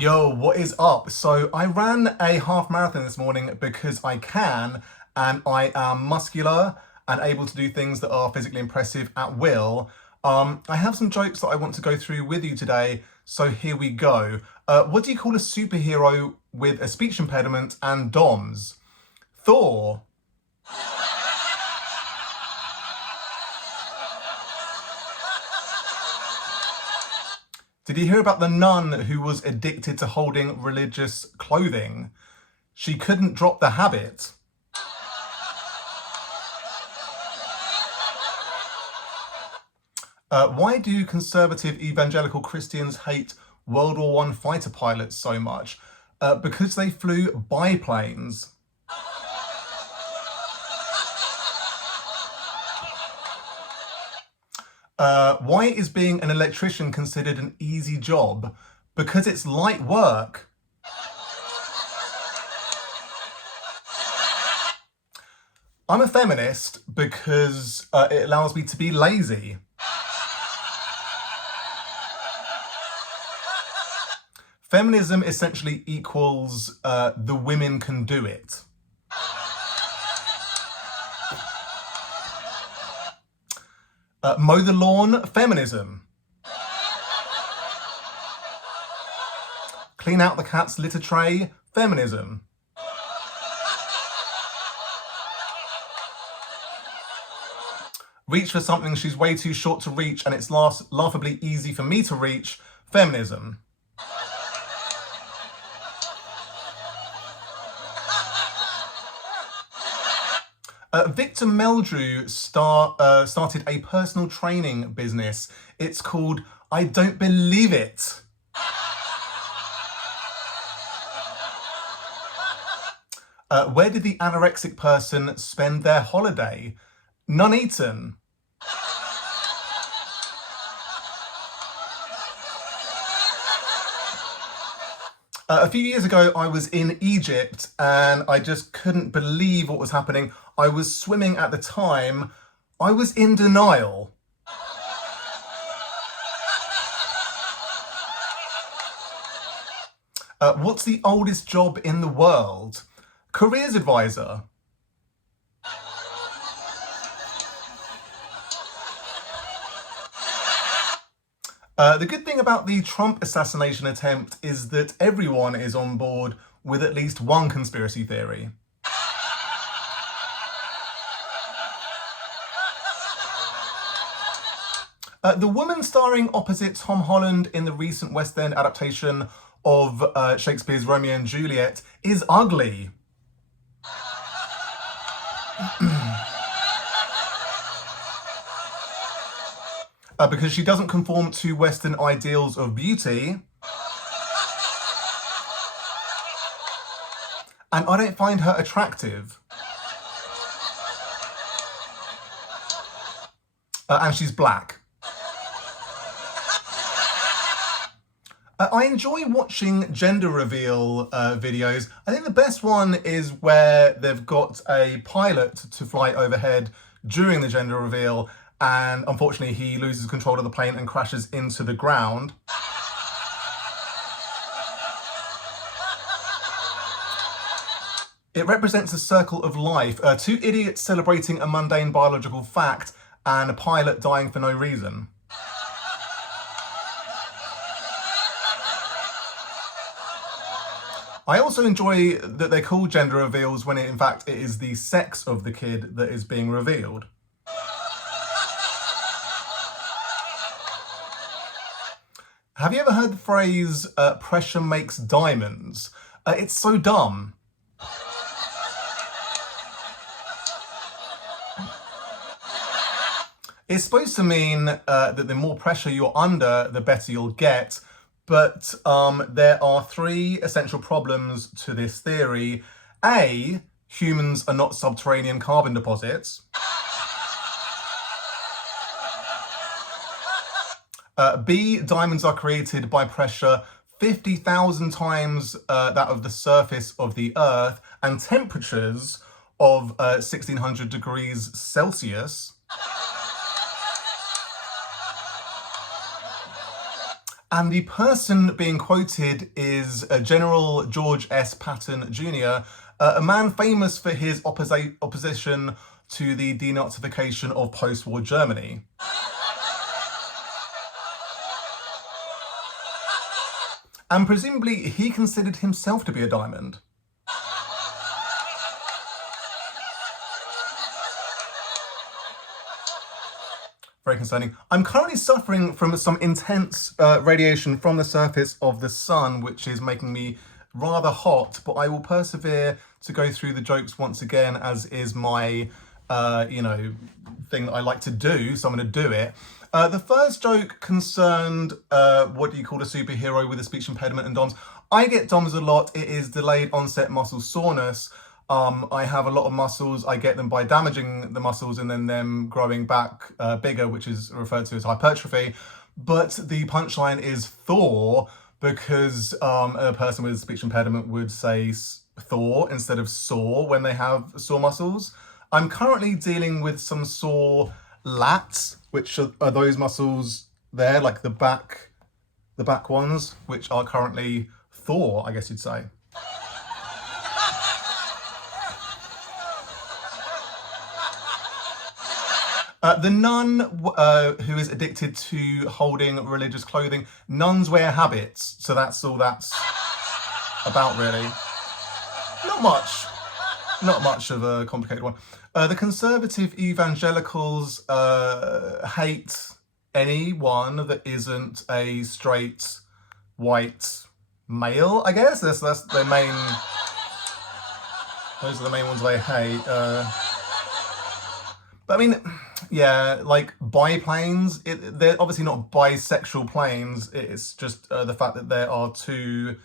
Yo, what is up? So I ran a half marathon this morning because I can, and I am muscular and able to do things that are physically impressive at will. I have some jokes that I want to go through with you today, so here we go. What do you call a superhero with a speech impediment and DOMS? Thor. Did you hear about the nun who was addicted to holding religious clothing? She couldn't drop the habit. Why do conservative evangelical Christians hate World War One fighter pilots so much? Because they flew biplanes. Why is being an electrician considered an easy job? Because it's light work. I'm a feminist because it allows me to be lazy. Feminism essentially equals the women can do it. Mow the lawn, feminism. Clean out the cat's litter tray, feminism. Reach for something she's way too short to reach and it's laughably easy for me to reach, feminism. Victor Meldrew started a personal training business. It's called I Don't Believe It. Where did the anorexic person spend their holiday? Nuneaton. A few years ago, I was in Egypt and I just couldn't believe what was happening. I was swimming at the time. I was in denial. What's the oldest job in the world? Careers advisor. The good thing about the Trump assassination attempt is that everyone is on board with at least one conspiracy theory. The woman starring opposite Tom Holland in the recent West End adaptation of Shakespeare's Romeo and Juliet is ugly. Because she doesn't conform to Western ideals of beauty. And I don't find her attractive. And she's black. I enjoy watching gender reveal videos. I think the best one is where they've got a pilot to fly overhead during the gender reveal, and unfortunately he loses control of the plane and crashes into the ground. It represents a circle of life. Two idiots celebrating a mundane biological fact and a pilot dying for no reason. I also enjoy that they call gender reveals when in fact it is the sex of the kid that is being revealed. Have you ever heard the phrase, pressure makes diamonds? It's so dumb. It's supposed to mean that the more pressure you're under, the better you'll get. But there are three essential problems to this theory. A, humans are not subterranean carbon deposits. B, diamonds are created by pressure 50,000 times that of the surface of the Earth and temperatures of 1600 degrees Celsius. And the person being quoted is General George S. Patton Jr., a man famous for his opposition to the denazification of post-war Germany. And presumably he considered himself to be a diamond. Very concerning. I'm currently suffering from some intense radiation from the surface of the sun, which is making me rather hot, but I will persevere to go through the jokes once again, as is my, thing that I like to do, so I'm going to do it. The first joke concerned what do you call a superhero with a speech impediment and DOMS. I get DOMS a lot. It is delayed onset muscle soreness. I have a lot of muscles. I get them by damaging the muscles and then them growing back bigger, which is referred to as hypertrophy. But the punchline is Thor, because a person with a speech impediment would say Thor instead of sore when they have sore muscles. I'm currently dealing with some sore lats, which are those muscles there, like the back ones, which are currently Thor, I guess you'd say. The nun who is addicted to holding religious clothing. Nuns wear habits, so that's all that's about, really. Not much of a complicated one. The conservative evangelicals hate anyone that isn't a straight white male, I guess. That's their main. Those are the main ones they hate. But I mean, yeah, like biplanes, they're obviously not bisexual planes. It's just the fact that there are two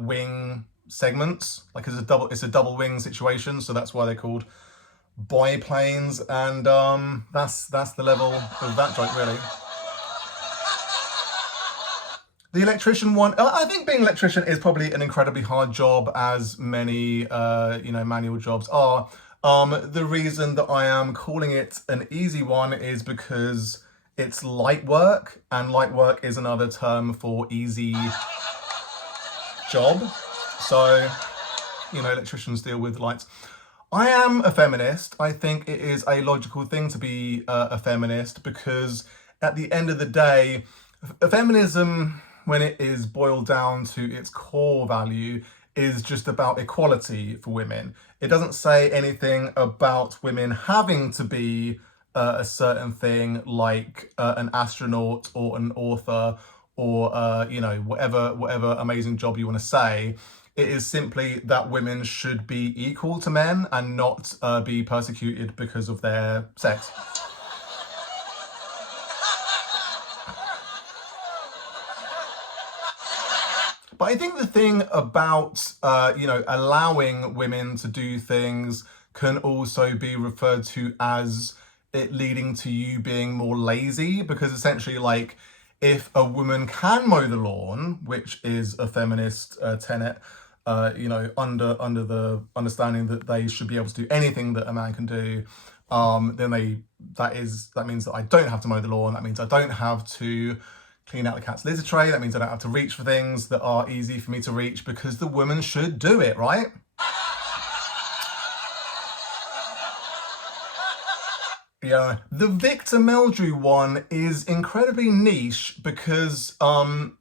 wing segments. Like it's a double wing situation, so that's why they're called biplanes. And that's the level of that joke, really. The electrician one, I think being an electrician is probably an incredibly hard job, as many manual jobs are. The reason that I am calling it an easy one is because it's light work, and light work is another term for easy job. So, electricians deal with lights. I am a feminist. I think it is a logical thing to be a feminist, because at the end of the day, feminism, when it is boiled down to its core value, is just about equality for women. It doesn't say anything about women having to be a certain thing, like an astronaut or an author or whatever amazing job you want to say. It is simply that women should be equal to men and not be persecuted because of their sex. But I think the thing about, allowing women to do things can also be referred to as it leading to you being more lazy, because essentially, like, if a woman can mow the lawn, which is a feminist tenet, under the understanding that they should be able to do anything that a man can do, then that means that I don't have to mow the lawn. That means I don't have to clean out the cat's litter tray. That means I don't have to reach for things that are easy for me to reach, because the woman should do it, right? Yeah, the Victor Meldrew one is incredibly niche, because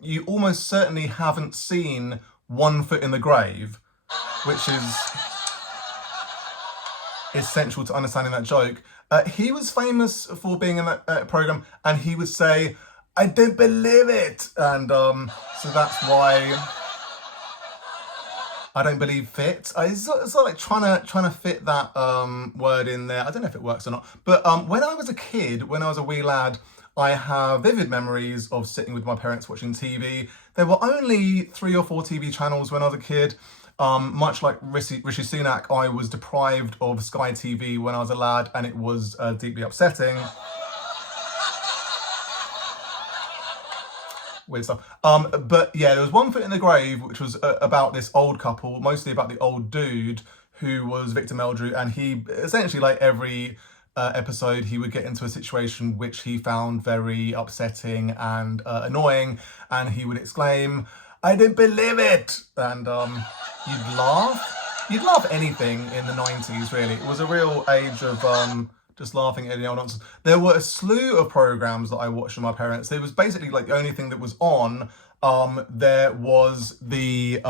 you almost certainly haven't seen One Foot in the Grave, which is essential to understanding that joke. He was famous for being in that program, and he would say, "I don't believe it," and so that's why I don't believe fit. It's sort of like trying to fit that word in there. I don't know if it works or not. But when I was a kid, when I was a wee lad, I have vivid memories of sitting with my parents watching TV. There were only 3 or 4 TV channels when I was a kid. Much like Rishi Sunak, I was deprived of Sky TV when I was a lad, and it was deeply upsetting. Weird stuff. But yeah, there was One Foot in the Grave, which was about this old couple, mostly about the old dude who was Victor Meldrew, and he essentially, like every episode, he would get into a situation which he found very upsetting and annoying, and he would exclaim, "I didn't believe it!" And you'd laugh. You'd laugh at anything in the 90s, really. It was a real age of just laughing at any old nonsense. There were a slew of programs that I watched with my parents. It was basically like the only thing that was on. There was the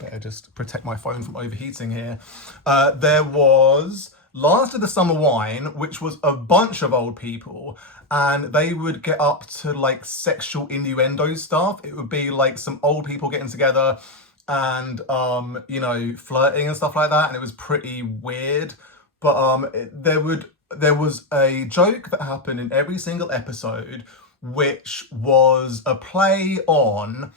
better just protect my phone from overheating here. There was Last of the Summer Wine, which was a bunch of old people, and they would get up to like sexual innuendo stuff. It would be like some old people getting together and flirting and stuff like that, and it was pretty weird. But there was a joke that happened in every single episode, which was a play on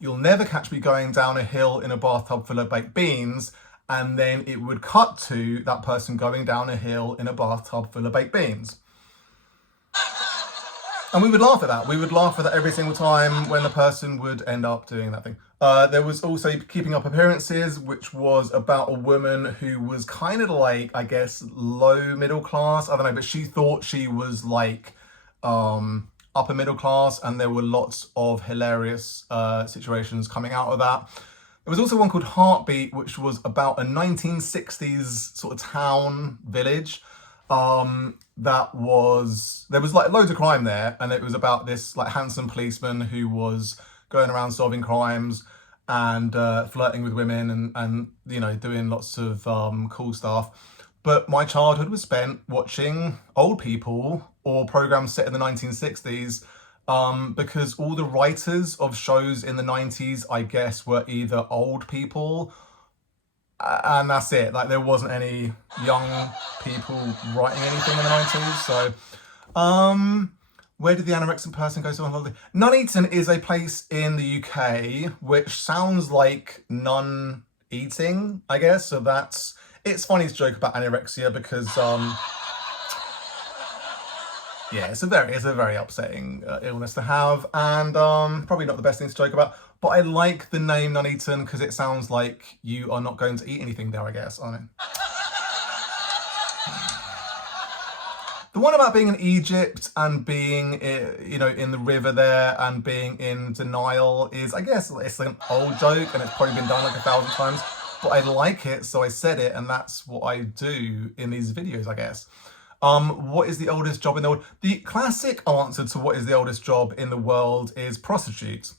"You'll never catch me going down a hill in a bathtub full of baked beans," and then it would cut to that person going down a hill in a bathtub full of baked beans. And we would laugh at that. We would laugh at that every single time when the person would end up doing that thing. There was also Keeping Up Appearances, which was about a woman who was kind of like, I guess, low middle class. I don't know, but she thought she was like upper middle class, and there were lots of hilarious situations coming out of that. There was also one called Heartbeat, which was about a 1960s sort of town village. There was like loads of crime there, and it was about this like handsome policeman who was going around solving crimes and flirting with women and doing lots of cool stuff. But my childhood was spent watching old people or programs set in the 1960s, because all the writers of shows in the 90s, I guess, were either old people, and that's it. Like, there wasn't any young people writing anything in the 90s. So where did the anorexic person go to on holiday? Nuneaton is a place in the UK which sounds like nun eating, I guess. So it's funny to joke about anorexia because it's a very upsetting illness to have, and probably not the best thing to joke about. But I like the name Nuneaton because it sounds like you are not going to eat anything there, I guess. I don't know. The one about being in Egypt and being, in the river there and being in denial is, I guess, it's like an old joke and it's probably been done like 1,000 times. But I like it, so I said it, and that's what I do in these videos, I guess. What is the oldest job in the world? The classic answer to what is the oldest job in the world is prostitute.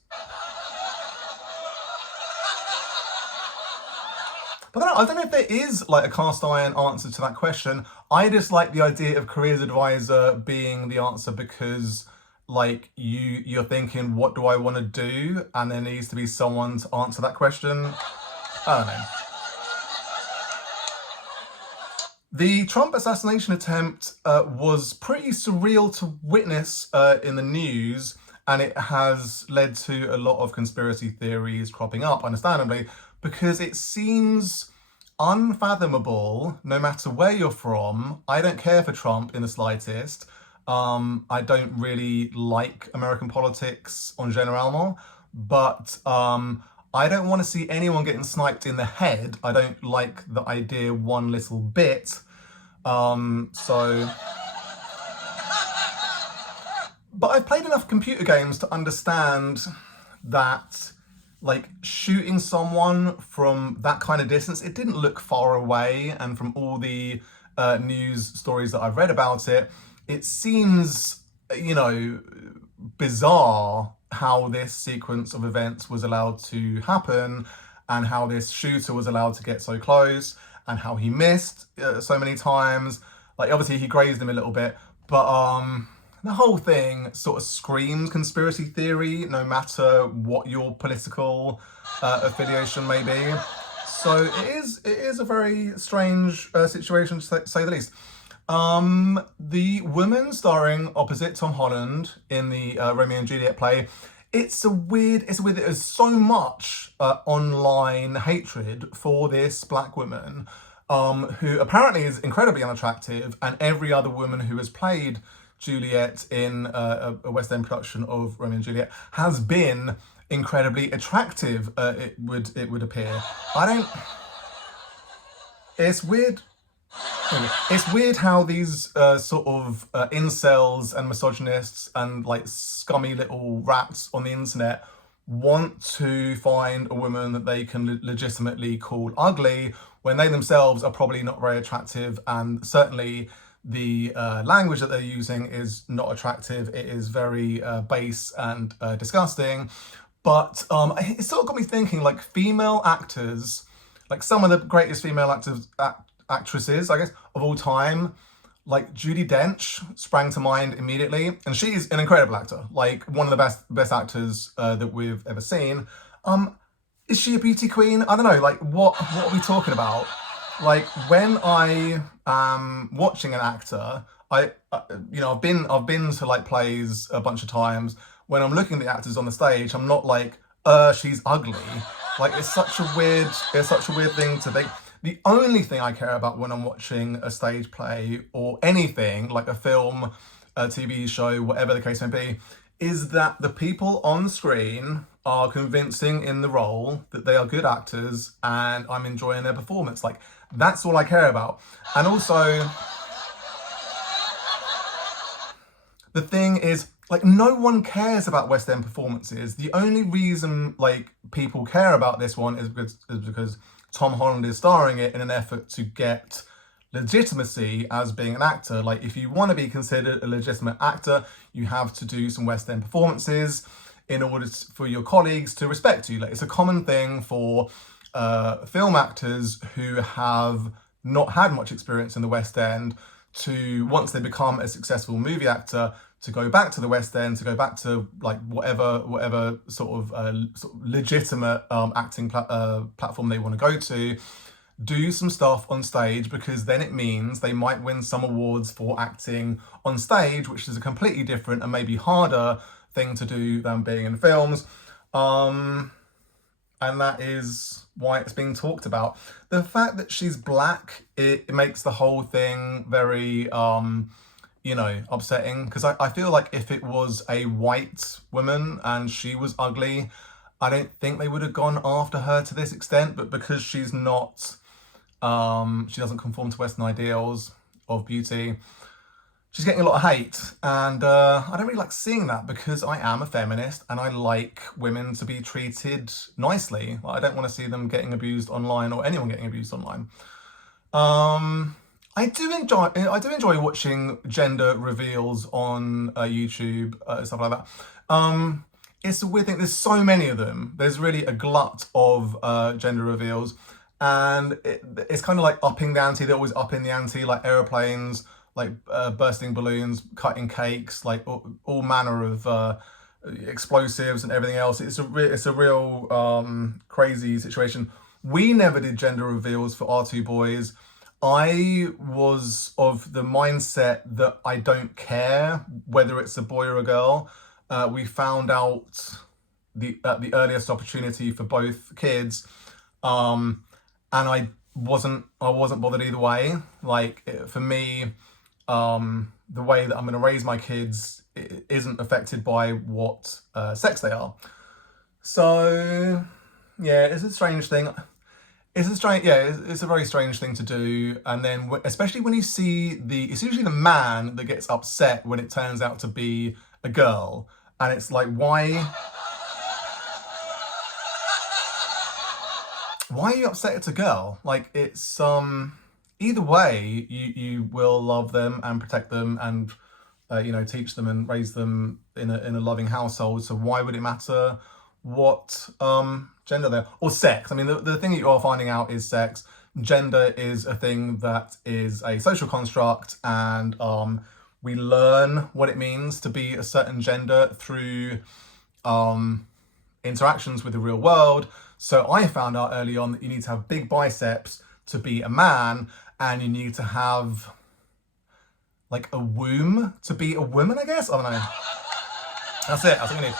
But I don't know if there is like a cast iron answer to that question. I just like the idea of careers advisor being the answer because like you're thinking, what do I want to do? And there needs to be someone to answer that question. I don't know. The Trump assassination attempt was pretty surreal to witness in the news, and it has led to a lot of conspiracy theories cropping up, understandably, because it seems unfathomable no matter where you're from. I don't care for Trump in the slightest. I don't really like American politics en general, but I don't want to see anyone getting sniped in the head. I don't like the idea one little bit. But I've played enough computer games to understand that like shooting someone from that kind of distance, it didn't look far away, and from all the news stories that I've read about it, it seems, bizarre how this sequence of events was allowed to happen, and how this shooter was allowed to get so close, and how he missed so many times. Like, obviously he grazed him a little bit, but the whole thing sort of screams conspiracy theory, no matter what your political affiliation may be. So it is a very strange situation, to say the least. The woman starring opposite Tom Holland in the Romeo and Juliet play, it's weird. There's so much online hatred for this black woman, who apparently is incredibly unattractive, and every other woman who has played Juliet in a West End production of Romeo and Juliet has been incredibly attractive. It would appear. It's weird. It's weird how these sort of incels and misogynists and like scummy little rats on the internet want to find a woman that they can legitimately call ugly when they themselves are probably not very attractive, and certainly the language that they're using is not attractive. It is very base and disgusting. But it sort of got me thinking, like female actors, like some of the greatest female actresses, I guess, of all time, like Judi Dench sprang to mind immediately, and she's an incredible actor, like one of the best actors that we've ever seen. Is she a beauty queen? I don't know. Like, what are we talking about? Like, when I am watching an actor, I've been to like plays a bunch of times. When I'm looking at the actors on the stage, I'm not like, she's ugly. Like, it's such a weird thing to think. The only thing I care about when I'm watching a stage play or anything like a film, a TV show, whatever the case may be, is that the people on screen are convincing in the role, that they are good actors, and I'm enjoying their performance. Like, that's all I care about. And also, the thing is, like, no one cares about West End performances. The only reason like people care about this one is because Tom Holland is starring it in an effort to get legitimacy as being an actor. Like, if you want to be considered a legitimate actor, you have to do some West End performances in order for your colleagues to respect you. Like, it's a common thing for film actors who have not had much experience in the West End to, once they become a successful movie actor, to go back to the West End, to go back to like whatever sort of legitimate acting platform they want to go to, do some stuff on stage, because then it means they might win some awards for acting on stage, which is a completely different and maybe harder thing to do than being in films. And that is why it's being talked about. The fact that she's black, it makes the whole thing very upsetting, because I feel like if it was a white woman and she was ugly, I don't think they would have gone after her to this extent. But because she's not, she doesn't conform to Western ideals of beauty, she's getting a lot of hate. And I don't really like seeing that, because I am a feminist and I like women to be treated nicely. I don't want to see them getting abused online, or anyone getting abused online. I do enjoy watching gender reveals on YouTube, stuff like that. It's a weird thing. There's so many of them. There's really a glut of gender reveals, and it's kind of like upping the ante. They're always upping the ante, like aeroplanes, like bursting balloons, cutting cakes, like all manner of explosives and everything else. It's a real crazy situation. We never did gender reveals for our two boys. I was of the mindset that I don't care whether it's a boy or a girl. We found out at the earliest opportunity for both kids, and I wasn't bothered either way. Like, for me, the way that I'm going to raise my kids isn't affected by what sex they are. So yeah, it's a strange thing. It's a very strange thing to do. And then, especially when you see it's usually the man that gets upset when it turns out to be a girl. And it's like, why are you upset it's a girl? Like, it's, either way, you will love them and protect them and, teach them and raise them in a loving household. So why would it matter what gender they're, or sex? I mean, the thing that you are finding out is sex. Gender is a thing that is a social construct, and we learn what it means to be a certain gender through interactions with the real world. So I found out early on that you need to have big biceps to be a man, and you need to have like a womb to be a woman, I guess. I don't know. That's it. That's what you need.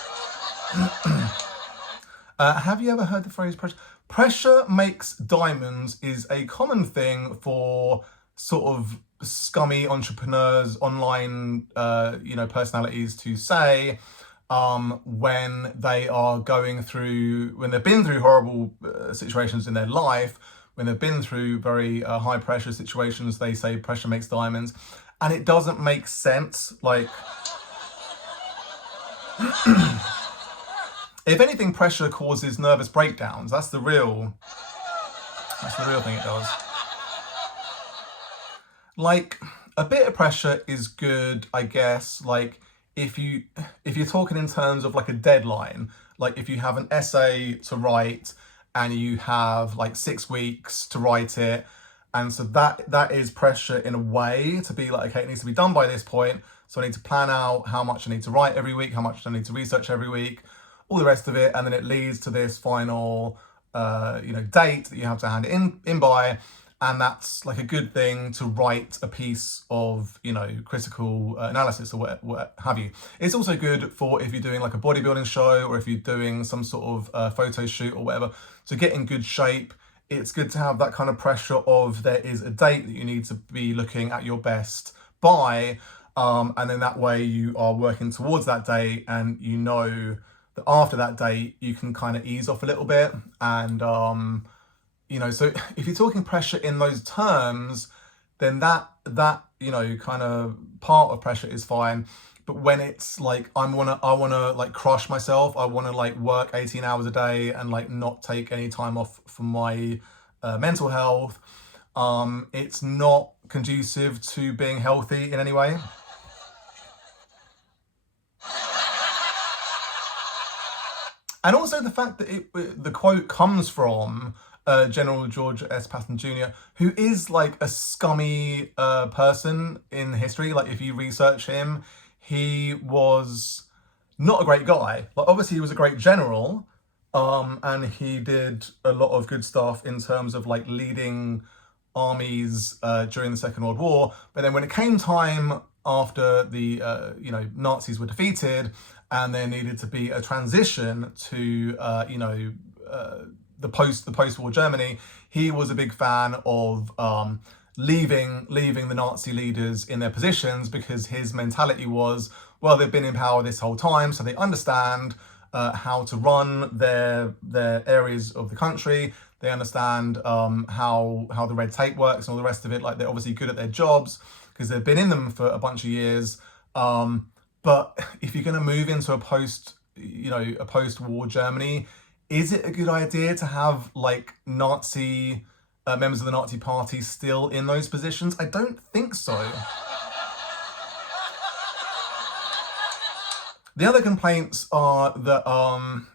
Have you ever heard the phrase pressure? Pressure makes diamonds is a common thing for sort of scummy entrepreneurs, online, personalities to say when they've been through horrible situations in their life, when they've been through very high pressure situations, they say pressure makes diamonds, and it doesn't make sense. Like, if anything, pressure causes nervous breakdowns. That's the real thing it does. Like, a bit of pressure is good, I guess. Like, if you're talking in terms of like a deadline, like if you have an essay to write and you have like 6 weeks to write it, and so that is pressure in a way, to be like, okay, it needs to be done by this point, so I need to plan out how much I need to write every week, how much I need to research every week, all the rest of it, and then it leads to this final date that you have to hand it in by. And that's like a good thing to write a piece of, critical analysis or what have you. It's also good for if you're doing like a bodybuilding show, or if you're doing some sort of photo shoot or whatever, to get in good shape. It's good to have that kind of pressure of, there is a date that you need to be looking at your best by, and then that way you are working towards that date, and you know that after that date you can kind of ease off a little bit. And so if you're talking pressure in those terms, then that kind of part of pressure is fine. But when it's like, I wanna like crush myself, I wanna like work 18 hours a day and like not take any time off for my mental health, it's not conducive to being healthy in any way. And also the fact that the quote comes from General George S. Patton Jr., who is like a scummy person in history. Like, if you research him, he was not a great guy. Like, obviously he was a great general, and he did a lot of good stuff in terms of like leading armies during the Second World War. But then when it came time after the Nazis were defeated, and there needed to be a transition to the post-war Germany, he was a big fan of leaving the Nazi leaders in their positions, because his mentality was, well, they've been in power this whole time, so they understand how to run their areas of the country. They understand how the red tape works and all the rest of it. Like, they're obviously good at their jobs because they've been in them for a bunch of years. But if you're going to move into a post-war Germany, is it a good idea to have like Nazi members of the Nazi Party still in those positions? I don't think so. The other complaints are that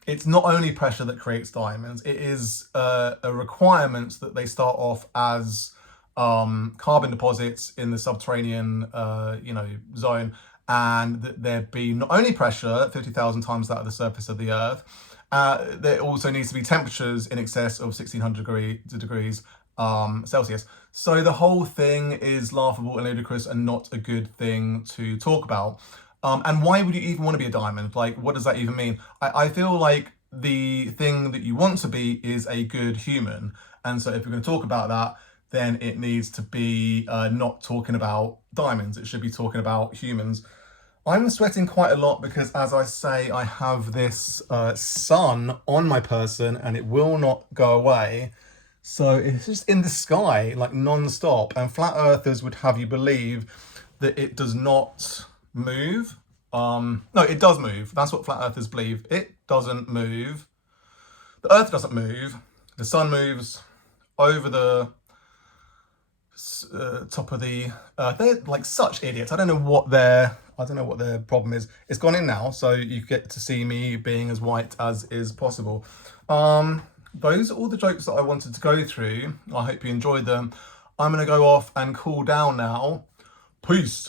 it's not only pressure that creates diamonds, it is a requirement that they start off as carbon deposits in the subterranean zone, and that there be not only pressure 50,000 times that of the surface of the Earth, there also needs to be temperatures in excess of 1600 degrees Celsius. So the whole thing is laughable and ludicrous and not a good thing to talk about. And why would you even want to be a diamond? Like, what does that even mean? I feel like the thing that you want to be is a good human. And so if we're going to talk about that, then it needs to be not talking about diamonds. It should be talking about humans. I'm sweating quite a lot because, as I say, I have this sun on my person and it will not go away. So it's just in the sky, like non-stop. And flat earthers would have you believe that it does not move. No, it does move. That's what flat earthers believe. It doesn't move. The earth doesn't move. The sun moves over the top of the earth. They're like such idiots. I don't know what their problem is. It's gone in now, so you get to see me being as white as is possible. Those are all the jokes that I wanted to go through. I hope you enjoyed them. I'm gonna go off and cool down now. Peace.